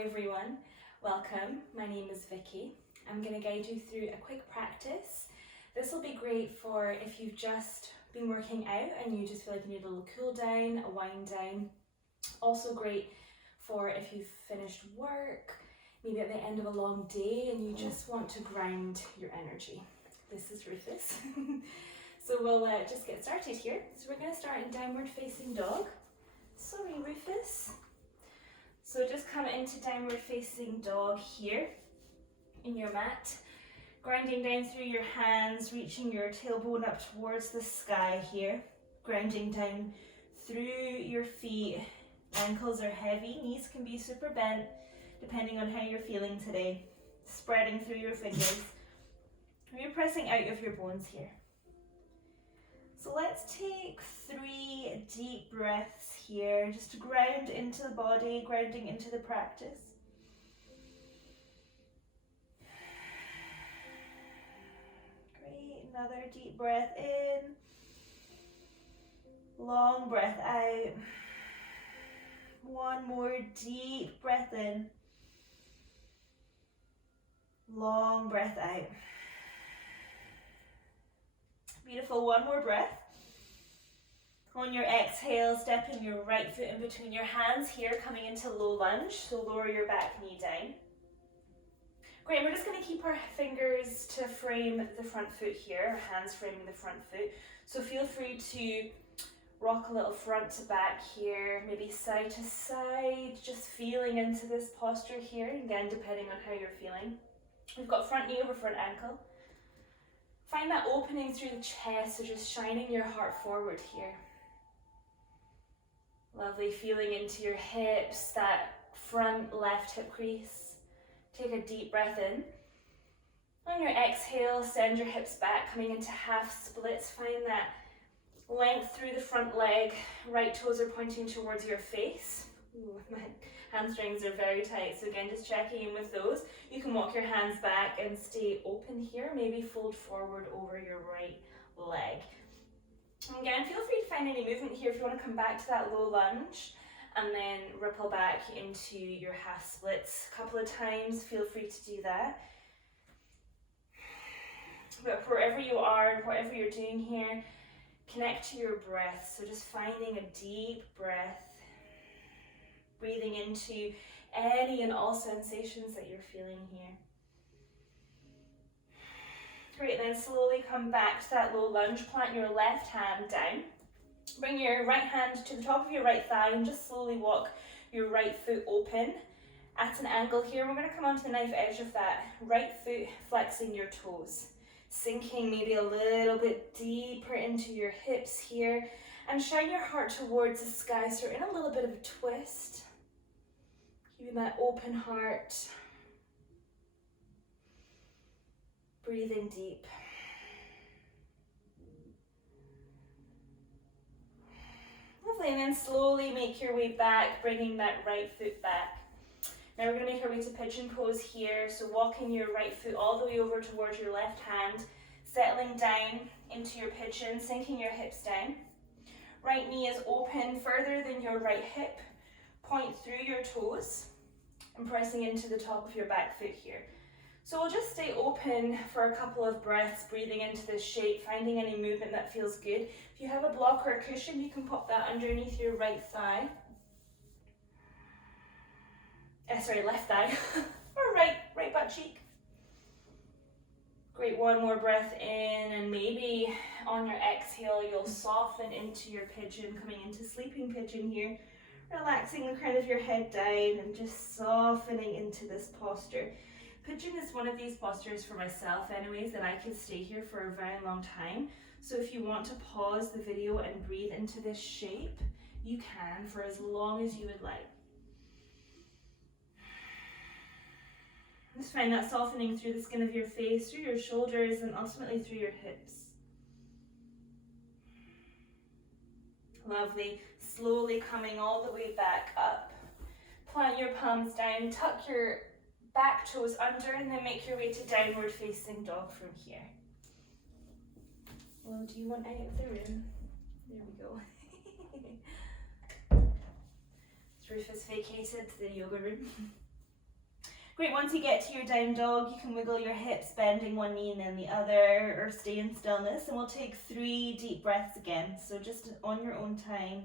Hi everyone, welcome. My name is Vicky. I'm going to guide you through a quick practice. This will be great for if you've just been working out and you just feel like you need a little cool down, a wind down. Also great for if you've finished work, maybe at the end of a long day and you just want to ground your energy. This is Rufus. So we'll just get started here. So we're going to start in downward facing dog. Sorry Rufus. So just come into downward facing dog here in your mat, grounding down through your hands, reaching your tailbone up towards the sky here, grounding down through your feet. Ankles are heavy, knees can be super bent depending on how you're feeling today. Spreading through your fingers. You're pressing out of your bones here. So let's take 3 deep breaths here, just to ground into the body, grounding into the practice. Great, another deep breath in, long breath out. One more deep breath in, long breath out. Beautiful, one more breath. On your exhale, stepping your right foot in between your hands here, coming into low lunge, so lower your back knee down. Great, we're just going to keep our fingers to frame the front foot here, our hands framing the front foot. So feel free to rock a little front to back here, maybe side to side, just feeling into this posture here, again depending on how you're feeling. We've got front knee over front ankle. Find that opening through the chest, so just shining your heart forward here. Lovely, feeling into your hips, that front left hip crease. Take a deep breath in. On your exhale, send your hips back, coming into half splits. Find that length through the front leg. Right toes are pointing towards your face. Ooh, my hamstrings are very tight, so again, just checking in with those. You can walk your hands back and stay open here. Maybe fold forward over your right leg. Again, feel free to find any movement here if you want to come back to that low lunge and then ripple back into your half splits a couple of times. Feel free to do that. But wherever you are, whatever you're doing here, connect to your breath. So just finding a deep breath, breathing into any and all sensations that you're feeling here. Great, then slowly come back to that low lunge. Plant your left hand down. Bring your right hand to the top of your right thigh and just slowly walk your right foot open at an angle here. We're going to come onto the knife edge of that right foot, flexing your toes. Sinking maybe a little bit deeper into your hips here. And shine your heart towards the sky, so you're in a little bit of a twist. Keeping that open heart. Breathing deep. Lovely, and then slowly make your way back, bringing that right foot back. Now we're going to make our way to pigeon pose here, so walking your right foot all the way over towards your left hand, settling down into your pigeon, sinking your hips down. Right knee is open further than your right hip. Point through your toes and pressing into the top of your back foot here. So we'll just stay open for a couple of breaths, breathing into this shape, finding any movement that feels good. If you have a block or a cushion, you can pop that underneath your right thigh. Left thigh, or right butt cheek. Great, one more breath in, and maybe on your exhale, you'll soften into your pigeon, coming into sleeping pigeon here. Relaxing the crown of your head down and just softening into this posture. Pigeon is one of these postures for myself anyways that I could stay here for a very long time. So if you want to pause the video and breathe into this shape, you can for as long as you would like. Just find that softening through the skin of your face, through your shoulders, and ultimately through your hips. Lovely. Slowly coming all the way back up. Plant your palms down, tuck your back toes under, and then make your way to downward facing dog from here. Well, do you want out of the room? There we go. Rufus vacated the yoga room. Great, once you get to your down dog, you can wiggle your hips, bending one knee and then the other, or stay in stillness, and we'll take 3 deep breaths again, so just on your own time.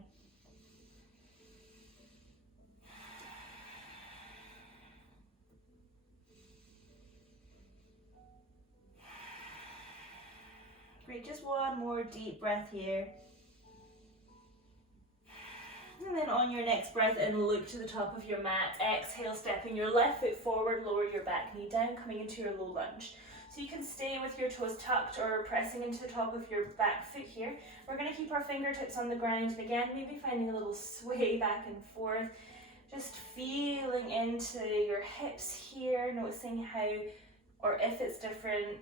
Great, just one more deep breath here. And then on your next breath in, look to the top of your mat. Exhale, stepping your left foot forward, lower your back knee down, coming into your low lunge. So you can stay with your toes tucked or pressing into the top of your back foot here. We're going to keep our fingertips on the ground, and again, maybe finding a little sway back and forth. Just feeling into your hips here, noticing how, or if it's different,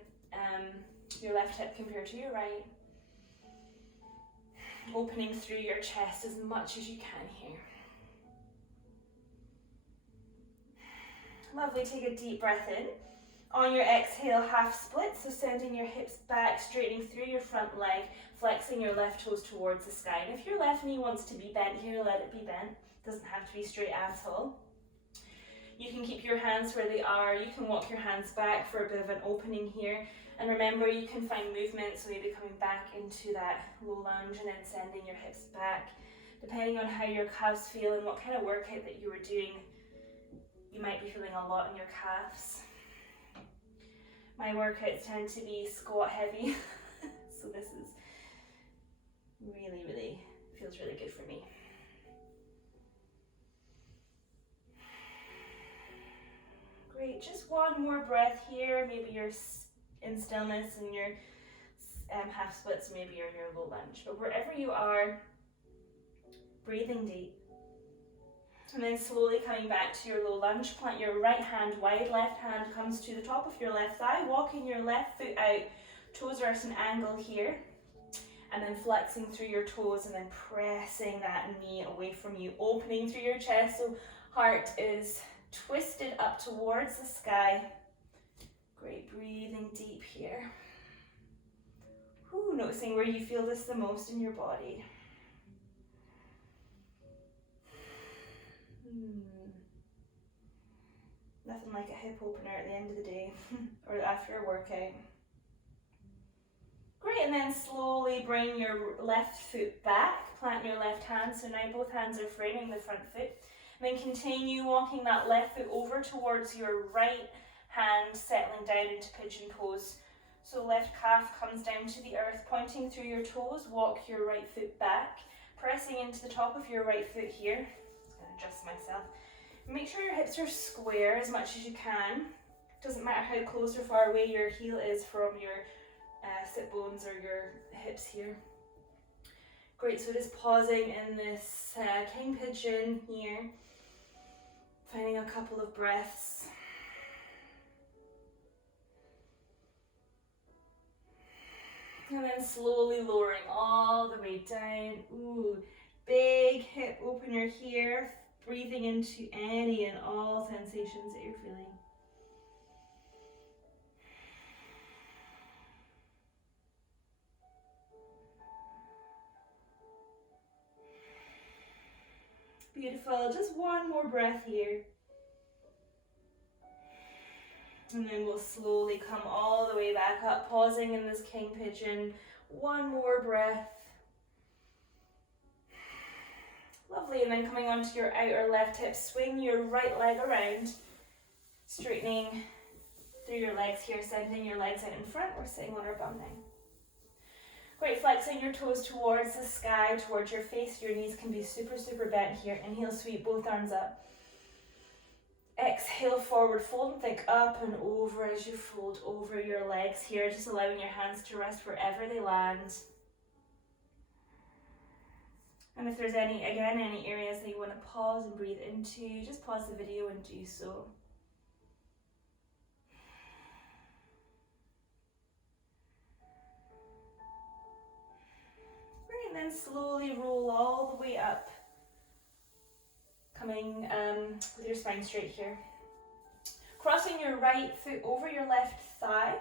your left hip compared to your right. Opening through your chest as much as you can here. Lovely, take a deep breath in. On your exhale, half split, so sending your hips back, straightening through your front leg, flexing your left toes towards the sky. And if your left knee wants to be bent here, let it be bent. It doesn't have to be straight at all. You can keep your hands where they are. You can walk your hands back for a bit of an opening here. And remember, you can find movement, so maybe coming back into that low lunge and then sending your hips back. Depending on how your calves feel and what kind of workout that you were doing, you might be feeling a lot in your calves. My workouts tend to be squat heavy, so this is really feels really good for me. Great, just one more breath here. Maybe you're in stillness and your half splits, maybe you're in your low lunge. But wherever you are, breathing deep. And then slowly coming back to your low lunge, plant your right hand wide, left hand comes to the top of your left thigh, walking your left foot out, toes are at an angle here, and then flexing through your toes and then pressing that knee away from you, opening through your chest so heart is twisted up towards the sky. Great, breathing deep here. Ooh, noticing where you feel this the most in your body. Nothing like a hip opener at the end of the day or after a workout. Great, and then slowly bring your left foot back, plant your left hand, so now both hands are framing the front foot. And then continue walking that left foot over towards your right hand, settling down into pigeon pose. So left calf comes down to the earth, pointing through your toes, walk your right foot back, pressing into the top of your right foot here. Adjust myself. Make sure your hips are square as much as you can. Doesn't matter how close or far away your heel is from your sit bones or your hips here. Great, so just pausing in this king pigeon here, finding a couple of breaths. And then slowly lowering all the way down. Ooh, big hip opener here. Breathing into any and all sensations that you're feeling. Beautiful, just one more breath here. And then we'll slowly come all the way back up, pausing in this king pigeon. One more breath. Lovely, and then coming onto your outer left hip, swing your right leg around, straightening through your legs here, sending your legs out in front. We're sitting on our bum now. Great, flexing your toes towards the sky, towards your face. Your knees can be super bent here. Inhale, sweep both arms up. Exhale, forward fold and think up and over as you fold over your legs here, just allowing your hands to rest wherever they land. And if there's any areas that you want to pause and breathe into, just pause the video and do so. Great, and then slowly roll all the way up, coming with your spine straight here. Crossing your right foot over your left thigh,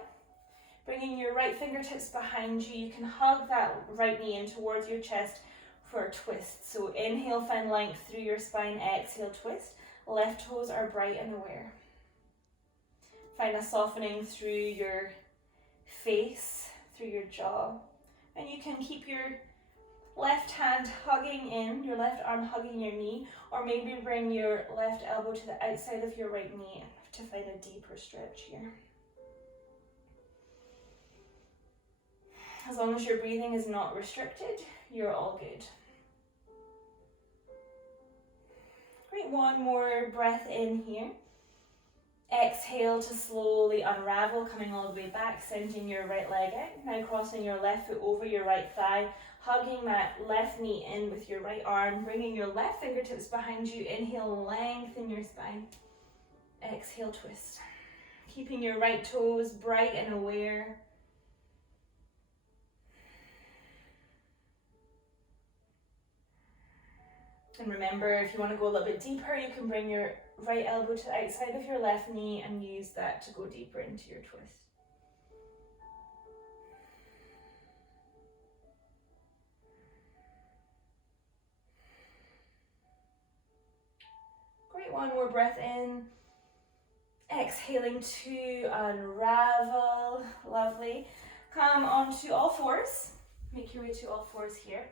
bringing your right fingertips behind you. You can hug that right knee in towards your chest for a twist. So inhale, find length through your spine, exhale, twist. Left toes are bright and aware. Find a softening through your face, through your jaw. And you can keep your left hand hugging in, your left arm hugging your knee, or maybe bring your left elbow to the outside of your right knee to find a deeper stretch here. As long as your breathing is not restricted, you're all good. Great, one more breath in here. Exhale to slowly unravel, coming all the way back, sending your right leg out. Now crossing your left foot over your right thigh, hugging that left knee in with your right arm, bringing your left fingertips behind you. Inhale, lengthen your spine. Exhale, twist. Keeping your right toes bright and aware. And remember, if you want to go a little bit deeper, you can bring your right elbow to the outside of your left knee and use that to go deeper into your twist. Great, one more breath in. Exhaling to unravel. Lovely. Come onto all fours. Make your way to all fours here.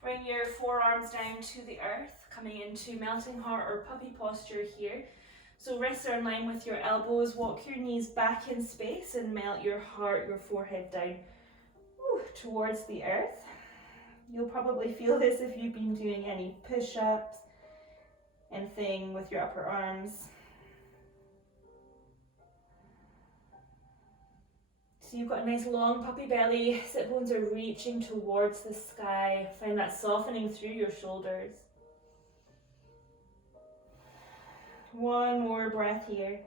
Bring your forearms down to the earth, coming into melting heart or puppy posture here. So wrists are in line with your elbows. Walk your knees back in space and melt your heart, your forehead down towards the earth. You'll probably feel this if you've been doing any push-ups, anything with your upper arms. So you've got a nice long puppy belly, sit bones are reaching towards the sky. Find that softening through your shoulders. One more breath here.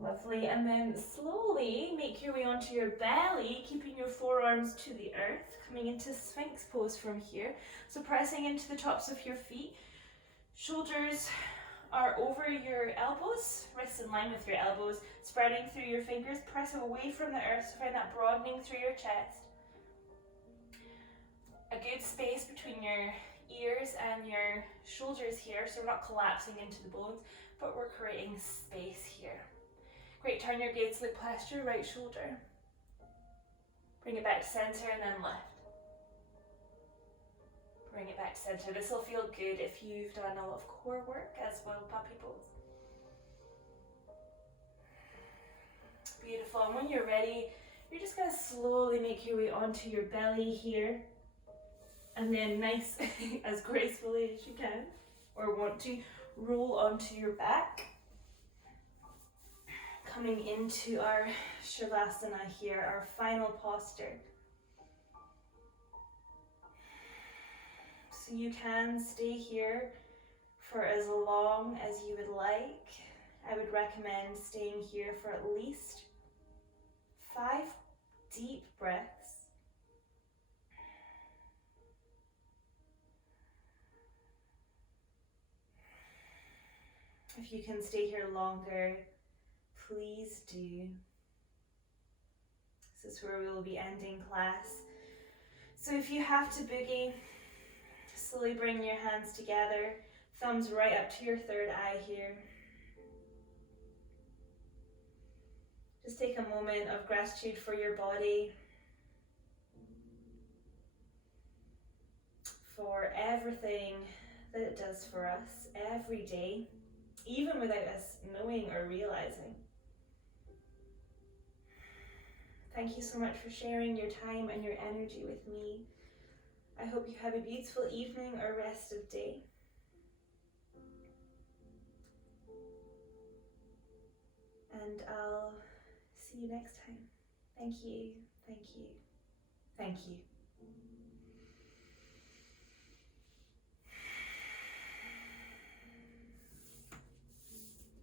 Lovely, and then slowly make your way onto your belly, keeping your forearms to the earth, coming into Sphinx pose from here. So pressing into the tops of your feet, shoulders are over your elbows, wrists in line with your elbows, spreading through your fingers, press away from the earth to find that broadening through your chest. A good space between your ears and your shoulders here, so we're not collapsing into the bones, but we're creating space here. Great, turn your gaze, look past your right shoulder. Bring it back to center and then left. Bring it back to center. This will feel good if you've done a lot of core work as well, puppy pose. Beautiful, and when you're ready, you're just going to slowly make your way onto your belly here. And then nice, as gracefully as you can, or want to, roll onto your back. Coming into our Shavasana here, our final posture. So you can stay here for as long as you would like. I would recommend staying here for at least 5 deep breaths. If you can stay here longer, please do. This is where we will be ending class. So if you have to boogie, slowly bring your hands together, thumbs right up to your third eye here. Just take a moment of gratitude for your body, for everything that it does for us every day, even without us knowing or realizing. Thank you so much for sharing your time and your energy with me. I hope you have a beautiful evening or rest of day. And I'll see you next time. Thank you, thank you, thank you.